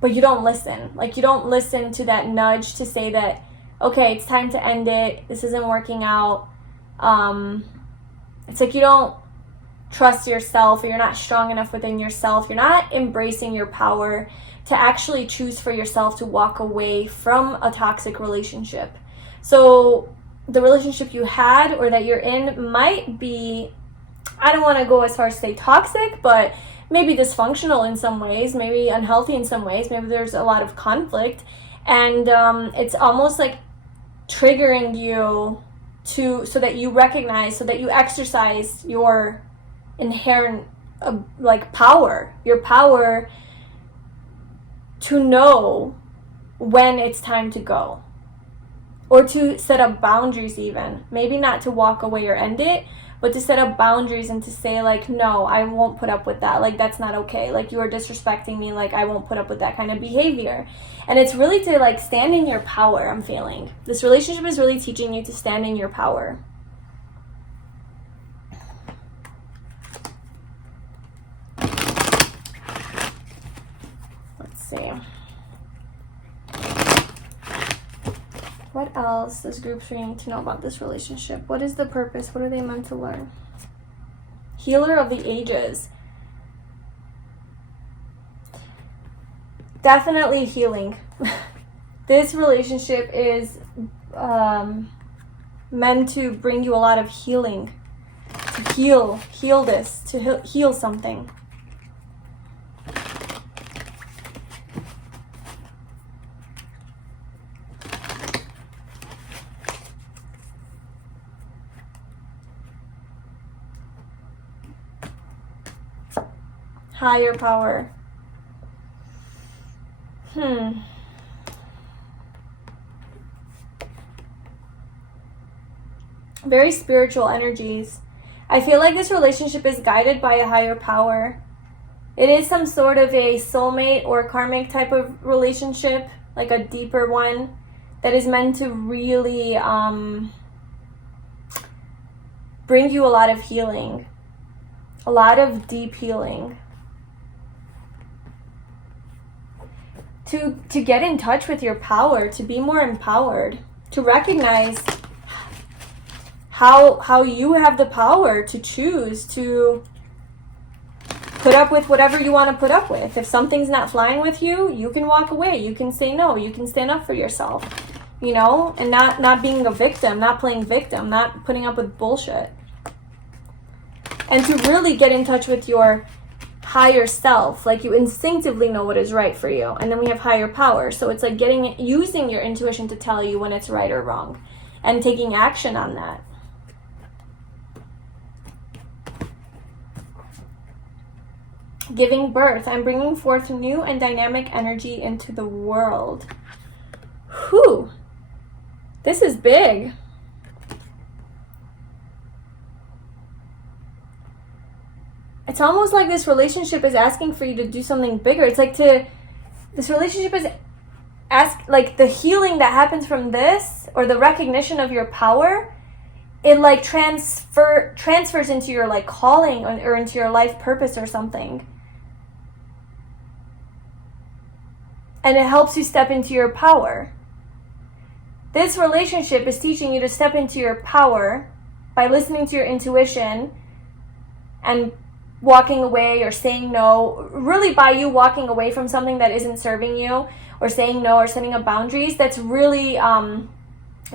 but you don't listen. Like, you don't listen to that nudge to say that, okay, it's time to end it, this isn't working out. It's like you don't trust yourself, or you're not strong enough within yourself. You're not embracing your power to actually choose for yourself to walk away from a toxic relationship. So the relationship you had or that you're in might be, I don't want to go as far as say toxic, but maybe dysfunctional in some ways, maybe unhealthy in some ways, maybe there's a lot of conflict, and it's almost like triggering you so that you recognize, so that you exercise your inherent like power, your power to know when it's time to go, or to set up boundaries. Even maybe not to walk away or end it, but to set up boundaries and to say like, no, I won't put up with that. Like, that's not okay. Like, you are disrespecting me. Like, I won't put up with that kind of behavior. And it's really to like stand in your power. I'm feeling this relationship is really teaching you to stand in your power. Let's see. What else does groups need to know about this relationship? What is the purpose? What are they meant to learn? Healer of the ages. Definitely healing. This relationship is meant to bring you a lot of healing. To heal this, to heal something. Higher power. Very spiritual energies. I feel like this relationship is guided by a higher power. It is some sort of a soulmate or karmic type of relationship, like a deeper one that is meant to really bring you a lot of healing, a lot of deep healing. To get in touch with your power, to be more empowered, to recognize how you have the power to choose to put up with whatever you want to put up with. If something's not flying with you, you can walk away. You can say no. You can stand up for yourself, you know, and not being a victim, not playing victim, not putting up with bullshit. And to really get in touch with your higher self, like you instinctively know what is right for you. And then we have higher power, so it's like using your intuition to tell you when it's right or wrong, and taking action on that. Giving birth. I'm bringing forth new and dynamic energy into the world. Whew, this is big. It's almost like this relationship is asking for you to do something bigger. It's like this relationship is like the healing that happens from this, or the recognition of your power, it like transfers into your like calling or into your life purpose or something. And it helps you step into your power. This relationship is teaching you to step into your power by listening to your intuition and walking away or saying no, really by you walking away from something that isn't serving you, or saying no or setting up boundaries. That's really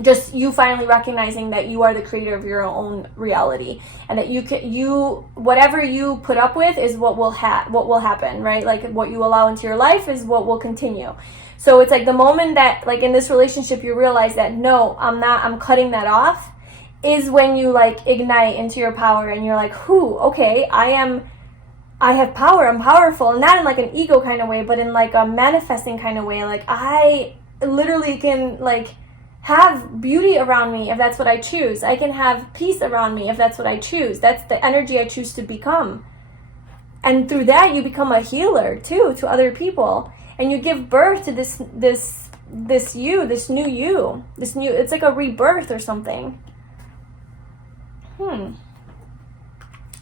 just you finally recognizing that you are the creator of your own reality, and that you whatever you put up with is what will happen, right? Like what you allow into your life is what will continue. So it's like the moment that, like in this relationship, you realize that no, I'm cutting that off, is when you like ignite into your power, and you're like, okay, I have power, I'm powerful, and not in like an ego kind of way, but in like a manifesting kind of way. Like I literally can like have beauty around me if that's what I choose. I can have peace around me if that's what I choose. That's the energy I choose to become. And through that, you become a healer too to other people, and you give birth to this new you. It's like a rebirth or something.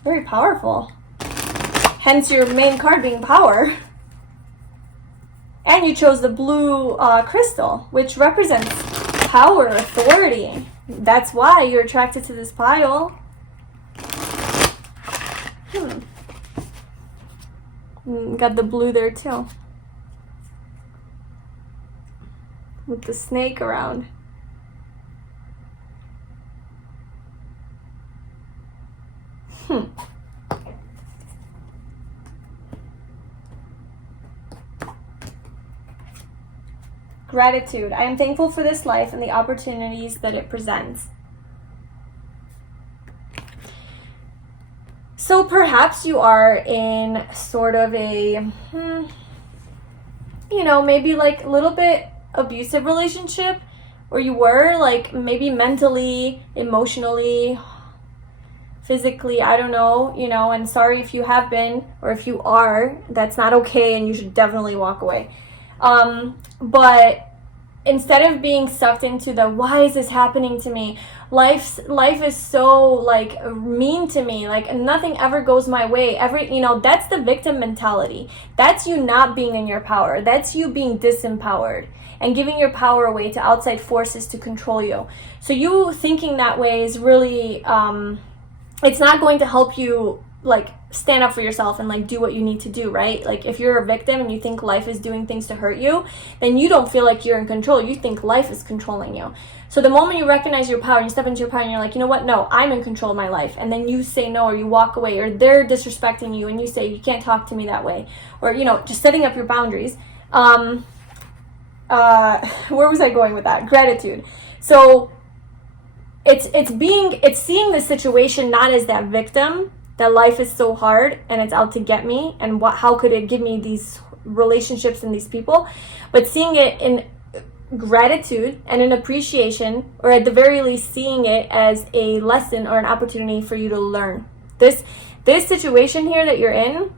Very powerful. Hence your main card being power. And you chose the blue crystal, which represents power, authority. That's why you're attracted to this pile. Got the blue there too, with the snake around. Gratitude. I am thankful for this life and the opportunities that it presents. So perhaps you are in sort of a, you know, maybe like a little bit abusive relationship, or you were like maybe mentally, emotionally, physically, I don't know, you know, and sorry if you have been, or if you are, that's not okay, and you should definitely walk away. But instead of being sucked into the, why is this happening to me? Life is so like mean to me. Like nothing ever goes my way. You know, that's the victim mentality. That's you not being in your power. That's you being disempowered and giving your power away to outside forces to control you. So you thinking that way is really, it's not going to help you like stand up for yourself and like do what you need to do, right? Like if you're a victim and you think life is doing things to hurt you, then you don't feel like you're in control. You think life is controlling you. So the moment you recognize your power and you step into your power and you're like, you know what? No, I'm in control of my life. And then you say no, or you walk away, or they're disrespecting you and you say, you can't talk to me that way. Or, you know, just setting up your boundaries. Where was I going with that? Gratitude. So it's seeing the situation not as that victim, that life is so hard and it's out to get me, and how could it give me these relationships and these people, but seeing it in gratitude and an appreciation, or at the very least seeing it as a lesson or an opportunity for you to learn. This situation here that you're in,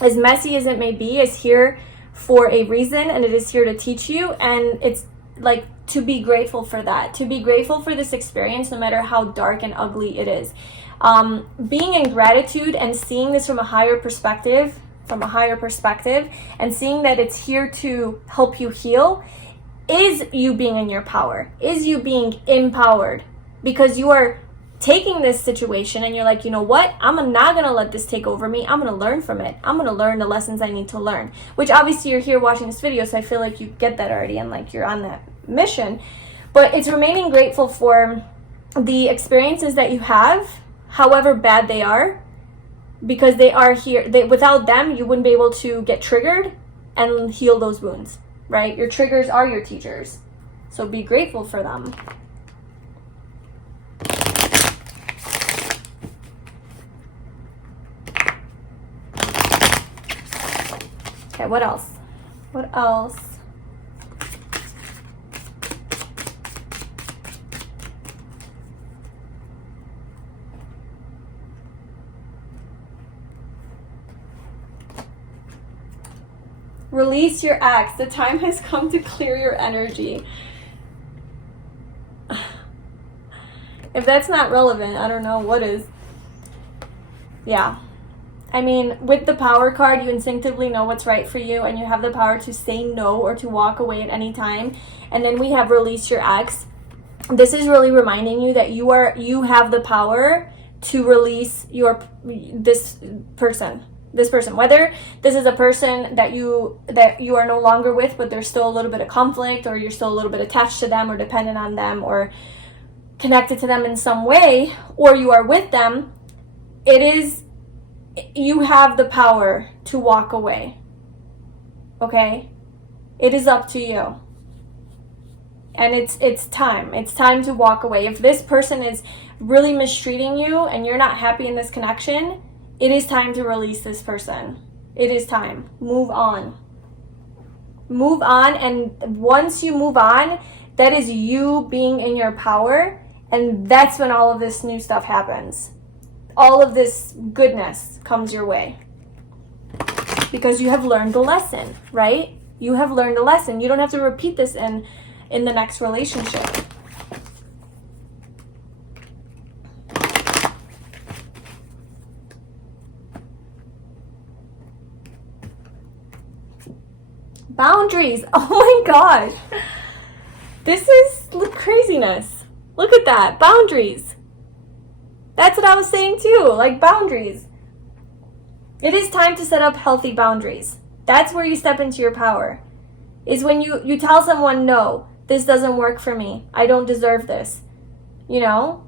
as messy as it may be, is here for a reason, and it is here to teach you, and it's like to be grateful for that, to be grateful for this experience no matter how dark and ugly it is. Being in gratitude and seeing this from a higher perspective, and seeing that it's here to help you heal, is you being in your power, is you being empowered, because you are taking this situation and you're like, you know what, I'm not gonna let this take over me. I'm gonna learn from it. I'm gonna learn the lessons I need to learn, which obviously you're here watching this video, so I feel like you get that already and like you're on that mission. But it's remaining grateful for the experiences that you have, however bad they are, because they are here. Without them, you wouldn't be able to get triggered and heal those wounds, right? Your triggers are your teachers, so be grateful for them. Okay, what else? What else? Release your ex. The time has come to clear your energy. If that's not relevant, I don't know what is. Yeah. I mean, with the power card, you instinctively know what's right for you, and you have the power to say no or to walk away at any time. And then we have release your ex. This is really reminding you that you have the power to release this person, whether this is a person that you are no longer with, but there's still a little bit of conflict, or you're still a little bit attached to them or dependent on them or connected to them in some way, or you are with them. You have the power to walk away. Okay? It is up to you. And it's time to walk away. If this person is really mistreating you and you're not happy in this connection, it is time to release this person. It is time. Move on. Move on, and once you move on, that is you being in your power, and that's when all of this new stuff happens. All of this goodness comes your way. Because you have learned the lesson, right? You have learned the lesson. You don't have to repeat this in the next relationship. Boundaries. Oh my gosh. This is craziness. Look at that. Boundaries. That's what I was saying too. Like boundaries. It is time to set up healthy boundaries. That's where you step into your power. Is when you tell someone, no, this doesn't work for me. I don't deserve this. You know?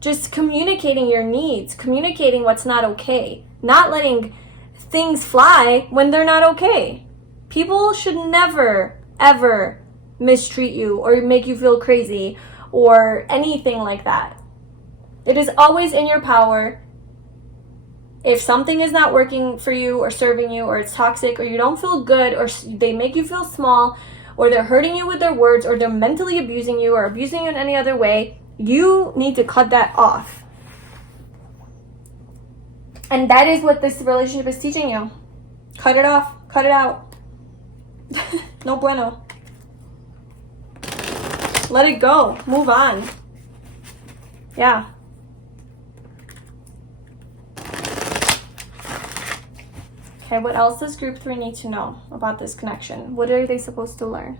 Just communicating your needs, communicating what's not okay. Not letting things fly when they're not okay. People should never, ever mistreat you or make you feel crazy or anything like that. It is always in your power. If something is not working for you or serving you, or it's toxic, or you don't feel good, or they make you feel small, or they're hurting you with their words, or they're mentally abusing you or abusing you in any other way, you need to cut that off. And that is what this relationship is teaching you. Cut it off. Cut it out. No bueno. Let it go. Move on. Yeah. Okay, what else does group 3 need to know about this connection? What are they supposed to learn?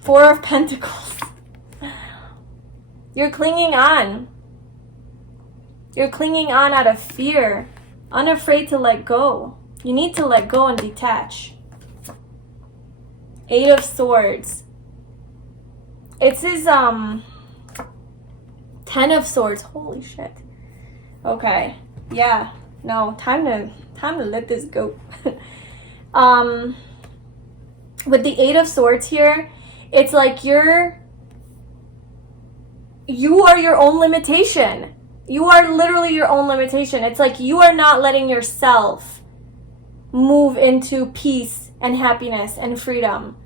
4 of Pentacles. You're clinging on. You're clinging on out of fear, unafraid to let go. You need to let go and detach. 8 of Swords. It's his 10 of Swords. Holy shit. Okay. Yeah. No, time to let this go. With the 8 of Swords here, it's like you are your own limitation. You are literally your own limitation. It's like you are not letting yourself move into peace and happiness and freedom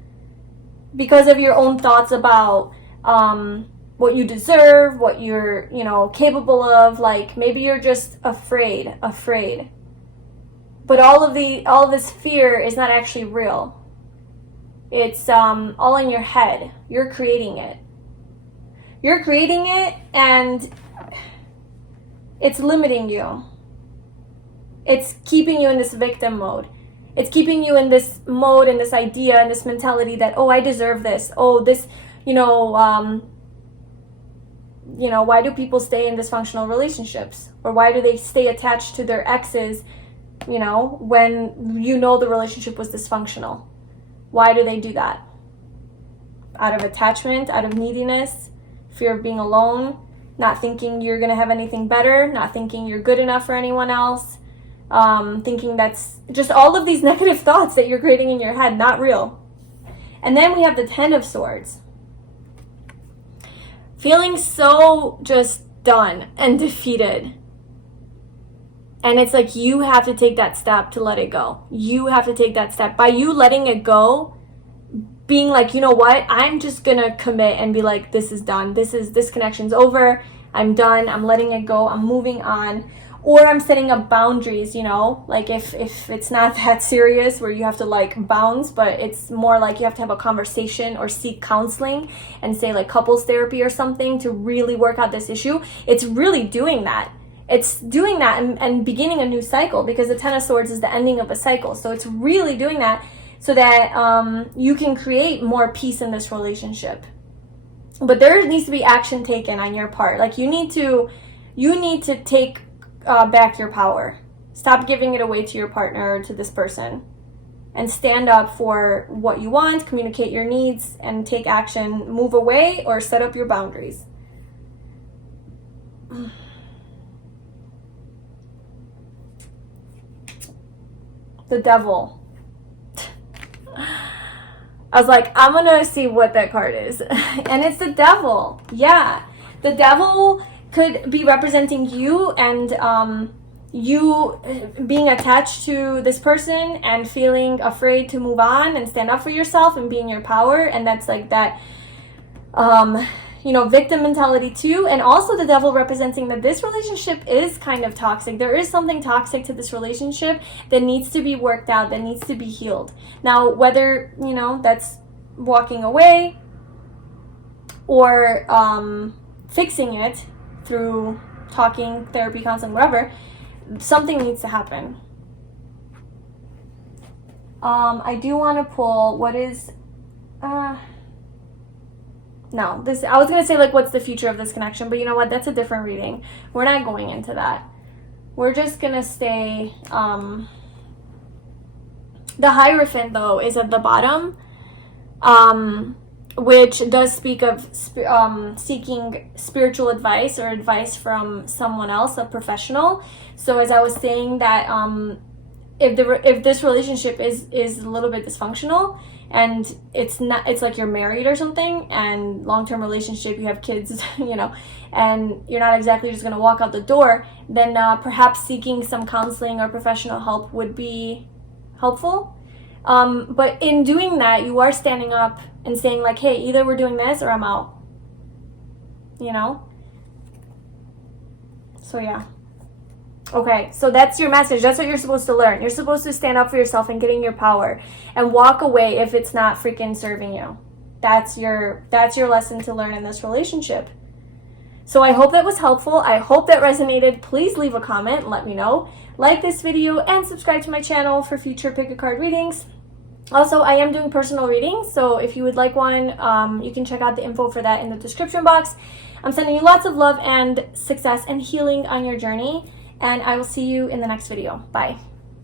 because of your own thoughts about what you deserve, what you're, capable of. Like, maybe you're just afraid. But all of this fear is not actually real. It's all in your head. You're creating it. And it's limiting you. It's keeping you in this victim mode. It's keeping you in this mode, in this idea, and this mentality that, oh, I deserve this. Oh, this, why do people stay in dysfunctional relationships? Or why do they stay attached to their exes, when the relationship was dysfunctional? Why do they do that? Out of attachment, out of neediness, fear of being alone, not thinking you're going to have anything better, not thinking you're good enough for anyone else, thinking that's just all of these negative thoughts that you're creating in your head, not real. And then we have the 10 of Swords. Feeling so just done and defeated. And it's like you have to take that step to let it go. You have to take that step. By you letting it go, being like, you know what? I'm just going to commit and be like, this is done. This connection's over. I'm done. I'm letting it go. I'm moving on. Or I'm setting up boundaries, like if it's not that serious where you have to bounce, but it's more like you have to have a conversation or seek counseling and say couples therapy or something to really work out this issue. It's really doing that. It's doing that and beginning a new cycle, because the 10 of Swords is the ending of a cycle. So it's really doing that so that you can create more peace in this relationship. But there needs to be action taken on your part. You need to take back your power. Stop giving it away to your partner or to this person, and stand up for what you want, communicate your needs, and take action. Move away or set up your boundaries. The Devil. I was like, I'm gonna see what that card is. And it's the Devil. Yeah. The Devil could be representing you and you being attached to this person and feeling afraid to move on and stand up for yourself and be in your power. And that's that victim mentality too. And also the Devil representing that this relationship is kind of toxic. There is something toxic to this relationship that needs to be worked out, that needs to be healed. Now, whether that's walking away or fixing it through talking, therapy, counseling, whatever, something needs to happen. I do want to pull what is no, this, I was going to say like what's the future of this connection, but you know what, that's a different reading. We're not going into that. We're just going to stay, the Hierophant though is at the bottom, which does speak of seeking spiritual advice or advice from someone else, a professional. So as I was saying that if this relationship is a little bit dysfunctional, and it's like you're married or something, and long-term relationship, you have kids, you know, and you're not exactly just going to walk out the door, then perhaps seeking some counseling or professional help would be helpful. But in doing that, you are standing up and saying like, hey, either we're doing this or I'm out, you know? So yeah. Okay, so that's your message. That's what you're supposed to learn. You're supposed to stand up for yourself and get in your power and walk away if it's not freaking serving you. That's your lesson to learn in this relationship. So I hope that was helpful. I hope that resonated. Please leave a comment and let me know. Like this video and subscribe to my channel for future pick a card readings. Also, I am doing personal readings, so if you would like one, you can check out the info for that in the description box. I'm sending you lots of love and success and healing on your journey, and I will see you in the next video. Bye.